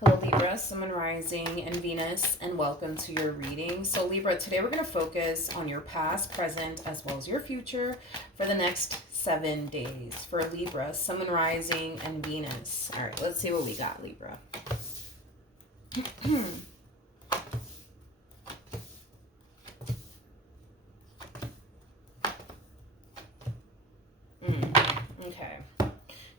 Hello Libra, Sun, Moon, Rising, and Venus, and welcome to your reading. So Libra, today we're going to focus on your past, present, as well as your future for the next 7 days for Libra, Sun, Moon, Rising, and Venus. All right, let's see what we got, Libra. Okay.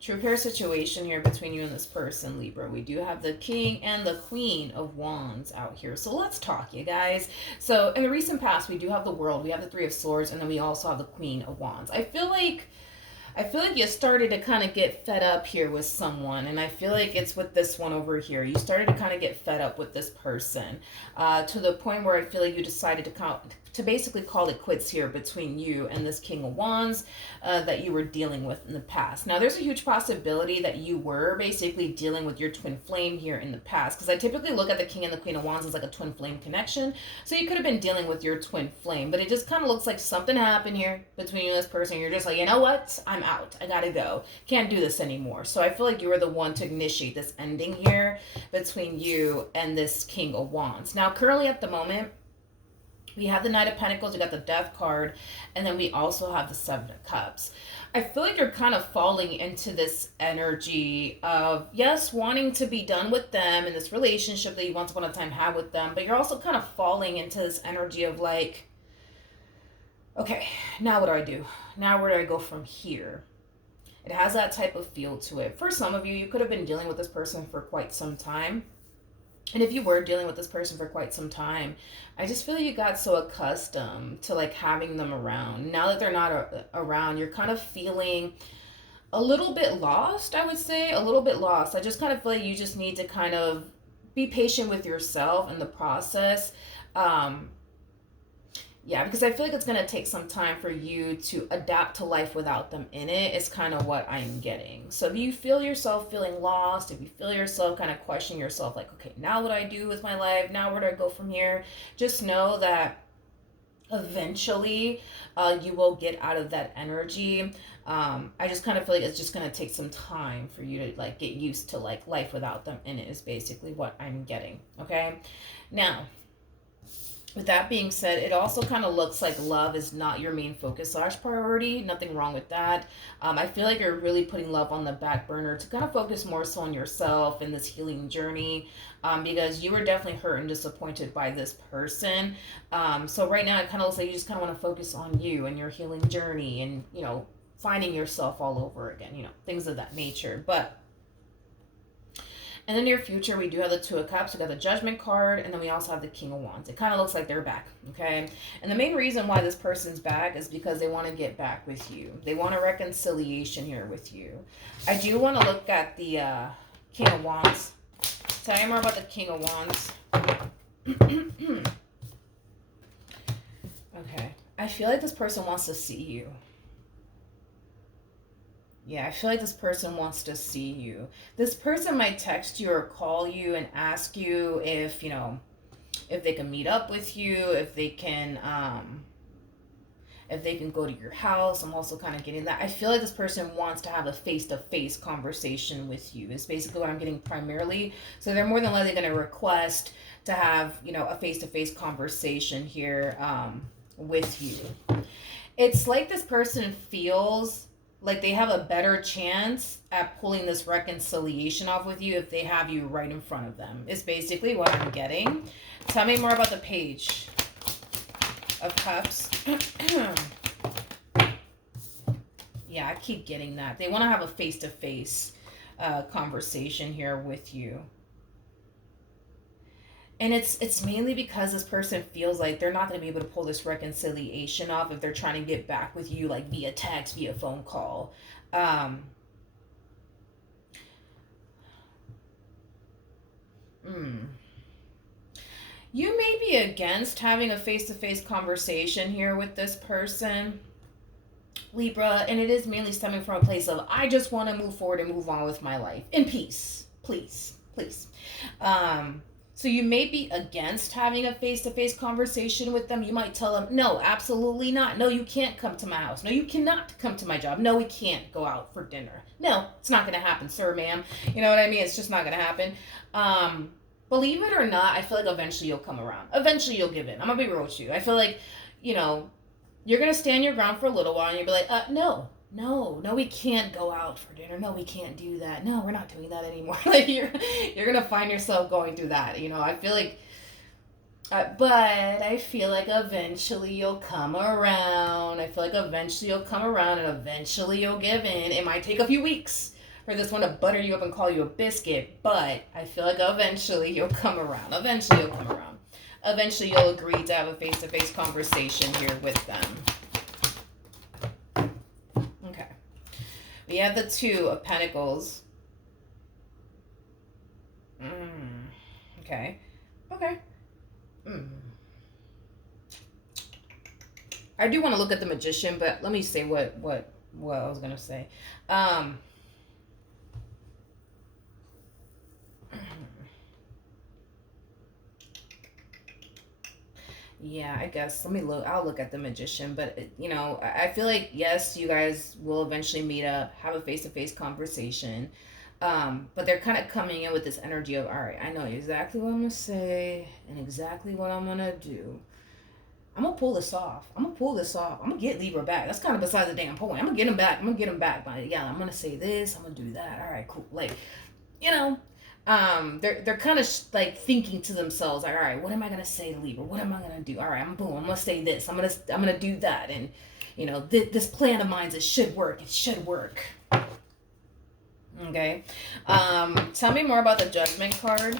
True pair situation here between you and this person, Libra. We do have the King and the Queen of Wands out here. So let's talk, you guys. So in the recent past, we do have the World, we have the Three of Swords, and then we also have the Queen of Wands. I feel like you started to kind of get fed up here with someone, and I feel like it's with this one over here. You started to kind of get fed up with this person to the point where I feel like you decided to basically call it quits here between you and this King of Wands that you were dealing with in the past. Now, there's a huge possibility that you were basically dealing with your twin flame here in the past, because I typically look at the King and the Queen of Wands as like a twin flame connection. So you could have been dealing with your twin flame, but it just kind of looks like something happened here between you and this person. You're just like, you know what? I'm out. I gotta go. Can't do this anymore. So I feel like you were the one to initiate this ending here between you and this King of Wands. Now, currently at the moment, we have the Knight of Pentacles, we got the Death card, and then we also have the Seven of Cups. I feel like you're kind of falling into this energy of, yes, wanting to be done with them in this relationship that you once upon a time had with them, but you're also kind of falling into this energy of like, okay, now what do I do? Now where do I go from here? It has that type of feel to it. For some of you, you could have been dealing with this person for quite some time. And if you were dealing with this person for quite some time, I just feel like you got so accustomed to like having them around. Now that they're not around, you're kind of feeling a little bit lost, I would say. A little bit lost. I just kind of feel like you just need to kind of be patient with yourself in the process. Um, yeah, because I feel like it's going to take some time for you to adapt to life without them in it, is kind of what I'm getting. So if you feel yourself feeling lost, if you feel yourself kind of questioning yourself, like, okay, now what do I do with my life? Now where do I go from here? Just know that eventually you will get out of that energy. I just kind of feel like it's just going to take some time for you to like get used to like life without them in it, is basically what I'm getting. Okay. Now, with that being said, it also kind of looks like love is not your main focus / priority. Nothing wrong with that. I feel like you're really putting love on the back burner to kind of focus more so on yourself in this healing journey, because you were definitely hurt and disappointed by this person. So right now it kind of looks like you just kind of want to focus on you and your healing journey, and finding yourself all over again, things of that nature. But in the near future, we do have the Two of Cups, we got the Judgment card, and then we also have the King of Wands. It kind of looks like they're back, okay? And the main reason why this person's back is because they want to get back with you. They want a reconciliation here with you. I do want to look at the King of Wands. Tell you more about the King of Wands. Okay. I feel like this person wants to see you. Yeah, I feel like this person wants to see you. This person might text you or call you and ask you if they can meet up with you, if they can go to your house. I'm also kind of getting that. I feel like this person wants to have a face-to-face conversation with you. Is basically what I'm getting primarily. So they're more than likely going to request to have, a face-to-face conversation here with you. It's like this person feels like they have a better chance at pulling this reconciliation off with you if they have you right in front of them, is basically what I'm getting. Tell me more about the Page of Cups. Yeah, I keep getting that. They want to have a face-to-face conversation here with you. And it's mainly because this person feels like they're not going to be able to pull this reconciliation off if they're trying to get back with you, like via text, via phone call. Um, mm. You may be against having a face-to-face conversation here with this person, Libra, and it is mainly stemming from a place of, I just want to move forward and move on with my life in peace. Please, please. So you may be against having a face-to-face conversation with them. You might tell them, no, absolutely not. No, you can't come to my house. No, you cannot come to my job. No, we can't go out for dinner. No, it's not going to happen, sir, ma'am. You know what I mean? It's just not going to happen. Believe it or not, I feel like eventually you'll come around. Eventually you'll give in. I'm going to be real with you. I feel like, you know, you're going to stand your ground for a little while and you'll be like, no, we can't go out for dinner. No, we can't do that. No, we're not doing that anymore. Like you're gonna find yourself going through that. You know, I feel like, but I feel like eventually you'll come around. I feel like eventually you'll come around, and eventually you'll give in. It might take a few weeks for this one to butter you up and call you a biscuit, but I feel like eventually you'll come around. Eventually you'll come around. Eventually you'll agree to have a face-to-face conversation here with them. We have the Two of Pentacles. Okay. I do want to look at the Magician, but let me say what I was gonna say. Yeah, I guess. Let me look. I'll look at the Magician, but you know, I feel like yes, you guys will eventually meet up, have a face-to-face conversation. But they're kind of coming in with this energy of, all right, I know exactly what I'm gonna say and exactly what I'm gonna do. I'm gonna pull this off. I'm gonna get Libra back. That's kind of beside the damn point. I'm gonna get him back. But yeah, I'm gonna say this. I'm gonna do that. All right, cool. Like, you know, they're kind of like thinking to themselves, like, all right, what am I gonna say to Libra? What am I gonna do? All right, I'm gonna say this. I'm gonna do that, and you know, this plan of mine, it should work. It should work. Okay. Tell me more about the Judgment card.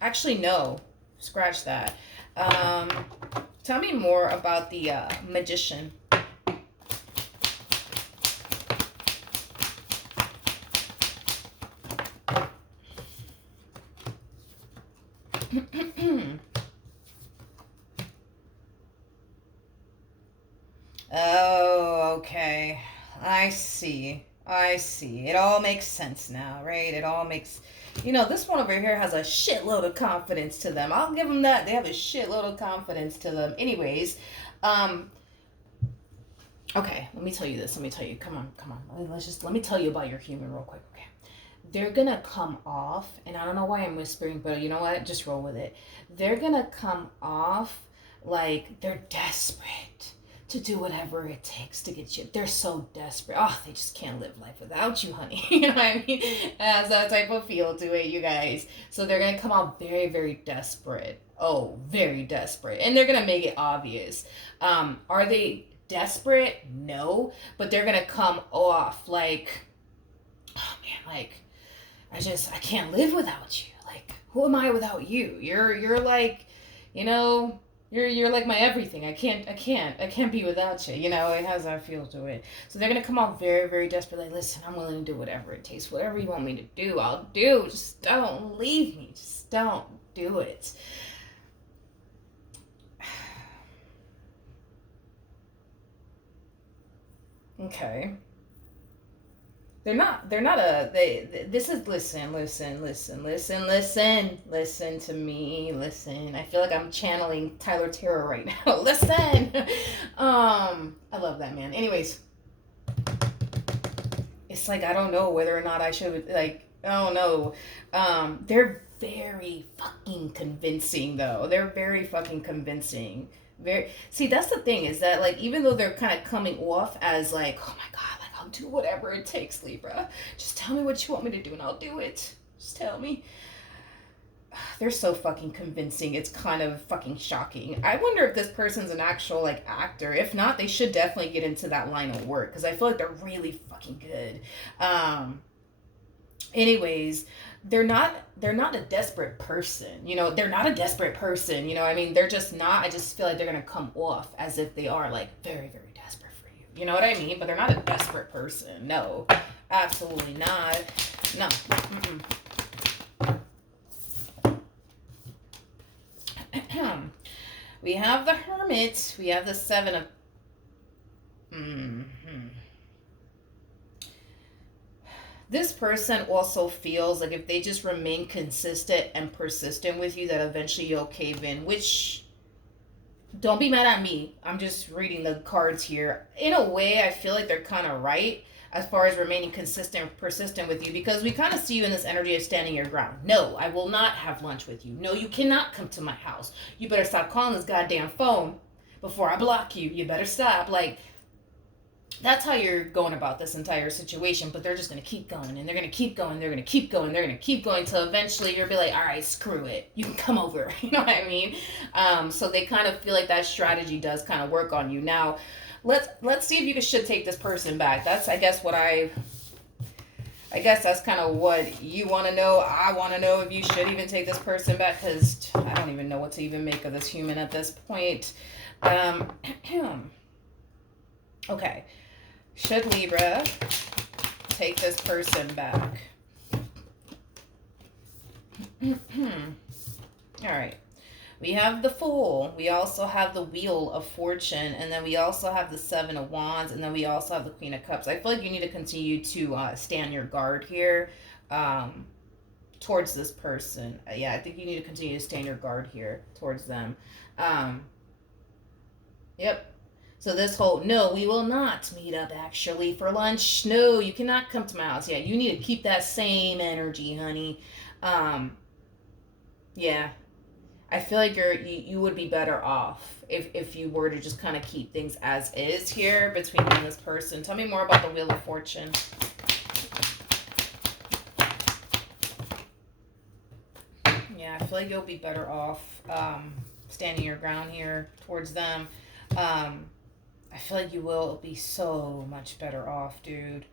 Actually, no. Scratch that. Tell me more about the Magician. Oh, okay. I see. It all makes sense now, right? It all makes... You know, this one over here has a shitload of confidence to them. I'll give them that. They have a shitload of confidence to them. Anyways, okay, let me tell you this. Come on. Let me tell you about your human real quick, okay? They're gonna come off, and I don't know why I'm whispering, but you know what? Just roll with it. They're gonna come off like they're desperate to do whatever it takes to get you. They're so desperate. Oh, they just can't live life without you, honey. You know what I mean? It has that type of feel to it, you guys. So they're going to come out very, very desperate. Oh, very desperate. And they're going to make it obvious. Are they desperate? No. But they're going to come off like, oh man, like, I can't live without you. Like, who am I without you? You're like, you know... You're like my everything. I can't be without you. You know, it has that feel to it. So they're gonna come out very, very desperate. Like, listen, I'm willing to do whatever it takes. Whatever you want me to do, I'll do. Just don't leave me. Just don't do it. Okay. This is, listen to me, listen. I feel like I'm channeling Tyler Terror right now. Listen. I love that man. Anyways, it's like, I don't know whether or not I should, like, I don't know. They're very fucking convincing though. They're very fucking convincing. See, that's the thing, is that, like, even though they're kind of coming off as like, oh my god, like, I'll do whatever it takes, Libra. Just tell me what you want me to do and I'll do it. Just tell me. They're so fucking convincing. It's kind of fucking shocking. I wonder if this person's an actual, like, actor. If not, they should definitely get into that line of work, because I feel like they're really fucking good. Anyways, they're not a desperate person. You know, they're not a desperate person. You know, I mean, they're just not. I just feel like they're gonna come off as if they are, like, very, very desperate for you. You know what I mean? But they're not a desperate person. No, absolutely not. No. We have the Hermit. We have the Seven of... This person also feels like if they just remain consistent and persistent with you, that eventually you'll cave in, which, don't be mad at me. I'm just reading the cards here. In a way, I feel like they're kind of right as far as remaining consistent, persistent with you, because we kind of see you in this energy of standing your ground. No, I will not have lunch with you. No, you cannot come to my house. You better stop calling this goddamn phone before I block you. You better stop. Like, that's how you're going about this entire situation, but they're just going to keep going, and they're going to keep going, they're going to keep going, they're going to keep going, till eventually you'll be like, all right, screw it, you can come over. You know what I mean? So they kind of feel like that strategy does kind of work on you. Now, let's see if you should take this person back. That's, I guess, that's kind of what you want to know. I want to know if you should even take this person back, because I don't even know what to even make of this human at this point. Okay. Should Libra take this person back? All right. We have the Fool. We also have the Wheel of Fortune. And then we also have the Seven of Wands. And then we also have the Queen of Cups. I feel like you need to continue to stand your guard here towards this person. Yeah, I think you need to continue to stand your guard here towards them. Yep. So this whole, no, we will not meet up actually for lunch. No, you cannot come to my house. Yeah, you need to keep that same energy, honey. Yeah. I feel like you would be better off if you were to just kind of keep things as is here between you and this person. Tell me more about the Wheel of Fortune. Yeah, I feel like you'll be better off standing your ground here towards them. I feel like you will be so much better off, dude.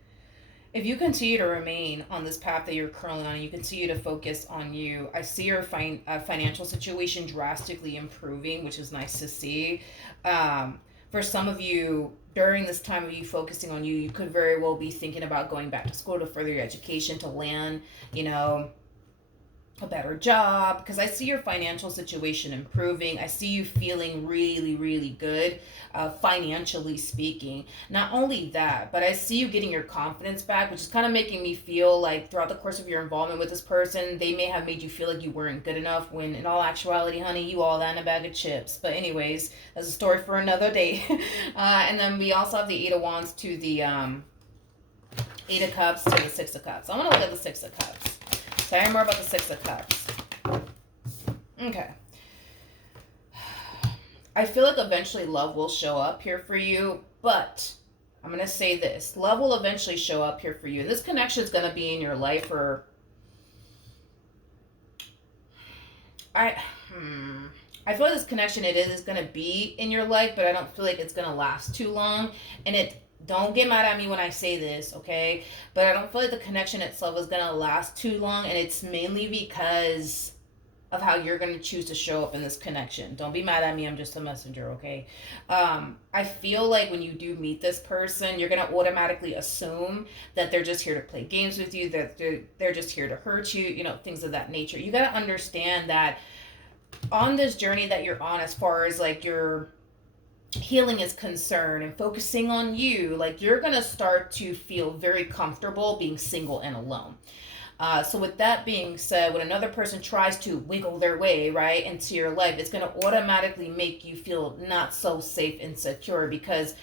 If you continue to remain on this path that you're currently on, and you continue to focus on you, I see your financial situation drastically improving, which is nice to see. For some of you, during this time of you focusing on you, you could very well be thinking about going back to school to further your education, to land, a better job, because I see your financial situation improving. I see you feeling really, really good, financially speaking. Not only that, but I see you getting your confidence back, which is kind of making me feel like throughout the course of your involvement with this person, they may have made you feel like you weren't good enough, when in all actuality, honey, you all that in a bag of chips. But anyways, that's a story for another day. And then we also have the Eight of Wands to the Eight of Cups to the Six of Cups. I want to look at the Six of Cups. Tell me more about the Six of Cups. Okay. I feel like eventually love will show up here for you, but I'm going to say this. Love will eventually show up here for you. This connection is going to be in your life for... I feel like this connection, it is going to be in your life, but I don't feel like it's going to last too long. And don't get mad at me when I say this, okay? But I don't feel like the connection itself is going to last too long, and it's mainly because of how you're going to choose to show up in this connection. Don't be mad at me. I'm just a messenger, okay? I feel like when you do meet this person, you're going to automatically assume that they're just here to play games with you, that they're just here to hurt you, things of that nature. You got to understand that on this journey that you're on, as far as like your healing is concerned and focusing on you, like you're going to start to feel very comfortable being single and alone. So with that being said, when another person tries to wiggle their way right into your life, it's going to automatically make you feel not so safe and secure, because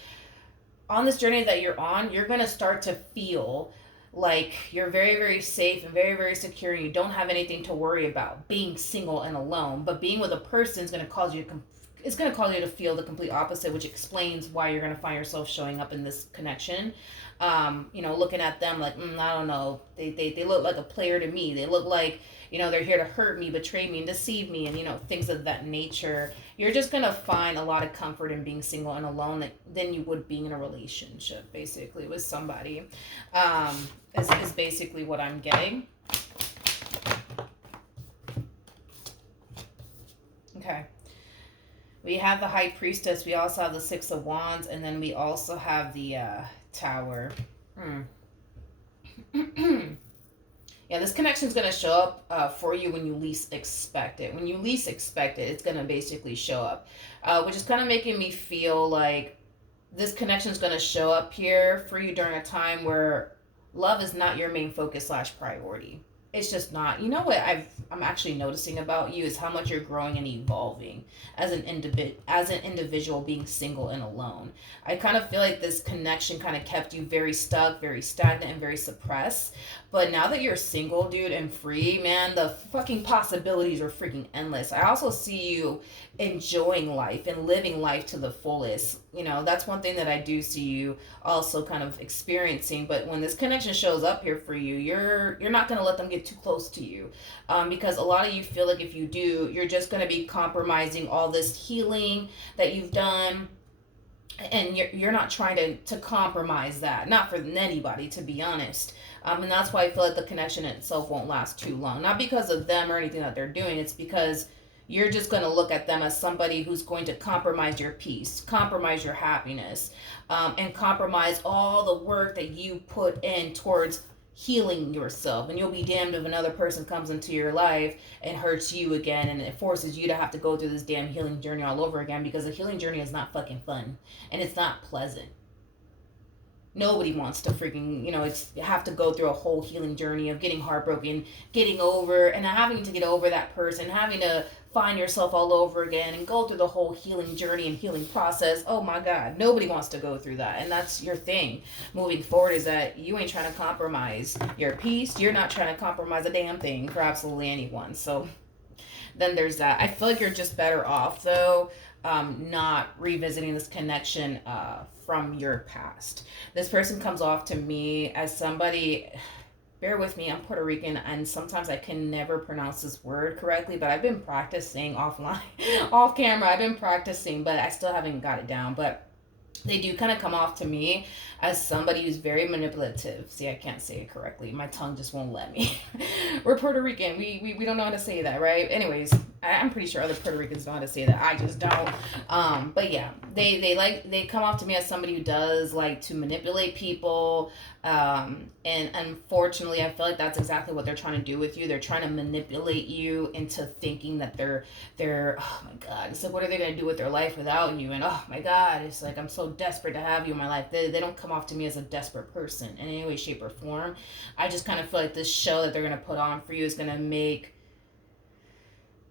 on this journey that you're on, you're going to start to feel like you're very, very safe and very, very secure, and you don't have anything to worry about being single and alone. But being with a person is going to cause you to feel the complete opposite, which explains why you're going to find yourself showing up in this connection. Looking at them like, I don't know, they look like a player to me. They look like, they're here to hurt me, betray me, and deceive me, and, things of that nature. You're just going to find a lot of comfort in being single and alone than you would being in a relationship, basically, with somebody, is basically what I'm getting. Okay. We have the High Priestess. We also have the Six of Wands. And then we also have the Tower. Yeah, this connection is going to show up for you when you least expect it. When you least expect it, it's going to basically show up. Which is kind of making me feel like this connection is going to show up here for you during a time where love is not your main focus slash priority. It's just not. You know what I'm actually noticing about you is how much you're growing and evolving as an individual being single and alone. I kind of feel like this connection kind of kept you very stuck, very stagnant, and very suppressed. But now that you're single, dude, and free, man, the fucking possibilities are freaking endless. I also see you enjoying life and living life to the fullest. You know, that's one thing that I do see you also kind of experiencing. But when this connection shows up here for you, you're not going to let them get too close to you, because a lot of you feel like if you do, you're just going to be compromising all this healing that you've done, and you're not trying to compromise that, not for anybody, to be honest. And that's why I feel like the connection itself won't last too long, not because of them or anything that they're doing. It's because you're just going to look at them as somebody who's going to compromise your peace, compromise your happiness, and compromise all the work that you put in towards healing yourself. And you'll be damned if another person comes into your life and hurts you again, and it forces you to have to go through this damn healing journey all over again, because the healing journey is not fucking fun and it's not pleasant. Nobody wants to freaking, it's have to go through a whole healing journey of getting heartbroken, getting over, and having to get over that person, having to find yourself all over again and go through the whole healing journey and healing process. Oh my God, nobody wants to go through that. And that's your thing moving forward, is that you ain't trying to compromise your peace. You're not trying to compromise a damn thing for absolutely anyone. So then there's that. I feel like you're just better off, though, not revisiting this connection from your past. This person comes off to me as somebody, bear with me, I'm Puerto Rican, and sometimes I can never pronounce this word correctly, but I've been practicing offline, off camera. I've been practicing, but I still haven't got it down. But they do kind of come off to me as somebody who's very manipulative. See, I can't say it correctly. My tongue just won't let me. We're Puerto Rican. We don't know how to say that, right? Anyways, I'm pretty sure other Puerto Ricans know how to say that. I just don't. But yeah, they come off to me as somebody who does like to manipulate people. And unfortunately, I feel like that's exactly what they're trying to do with you. They're trying to manipulate you into thinking that they're oh my God, it's like, what are they gonna do with their life without you? And oh my God, it's like, I'm so desperate to have you in my life. They don't come off to me as a desperate person in any way, shape, or form. I just kind of feel like this show that they're gonna put on for you is gonna make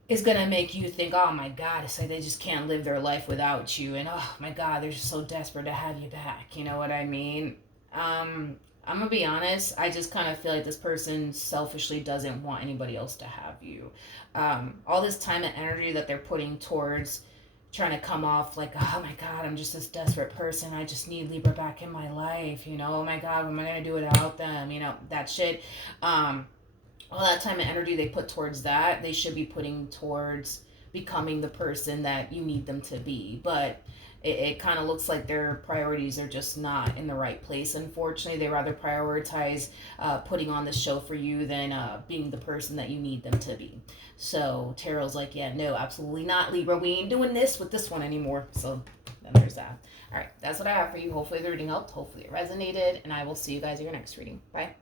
you think, oh my God, it's like they just can't live their life without you, and oh my God, they're just so desperate to have you back. You know what I mean? I'm gonna be honest. I just kind of feel like this person selfishly doesn't want anybody else to have you. All this time and energy that they're putting towards trying to come off like, oh my God, I'm just this desperate person. I just need Libra back in my life. Oh my God, what am I gonna do without them? That shit. All that time and energy they put towards that, they should be putting towards becoming the person that you need them to be. But it kind of looks like their priorities are just not in the right place. Unfortunately, they rather prioritize putting on the show for you than being the person that you need them to be. So Tarot's like, yeah, no, absolutely not, Libra. We ain't doing this with this one anymore. So then there's that. All right, that's what I have for you. Hopefully the reading helped. Hopefully it resonated. And I will see you guys in your next reading. Bye.